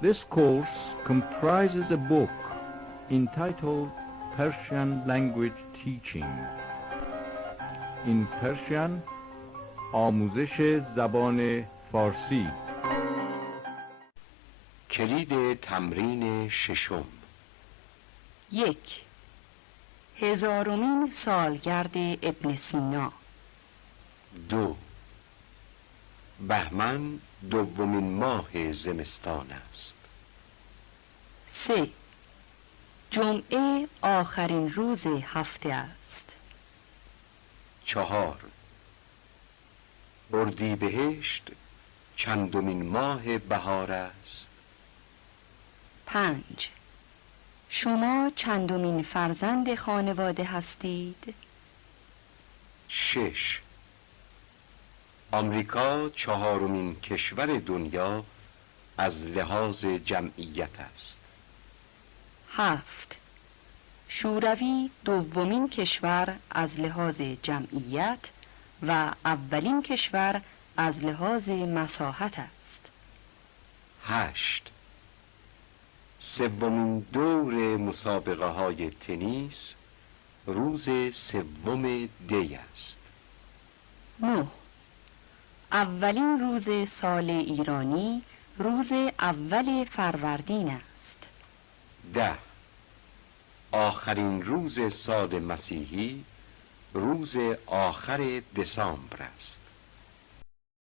This course comprises a book entitled Persian Language Teaching. In Persian آموزش زبان فارسی. کلید تمرین ششم. 1. هزارمین سالگرد ابن سینا. 2. بهمن دومین ماه زمستان است. 3. جمعه آخرین روز هفته است. 4. اردیبهشت چندمین ماه بهار است. 5. شما چندمین فرزند خانواده هستید؟ 6. آمریکا چهارمین کشور دنیا از لحاظ جمعیت است. 7. شوروی دومین کشور از لحاظ جمعیت و اولین کشور از لحاظ مساحت است. 8. سومین دور مسابقه های تنیس روز سوم دی است. 9. اولین روز سال ایرانی روز اول فروردین است. 10. آخرین روز سال مسیحی روز آخر دسامبر است.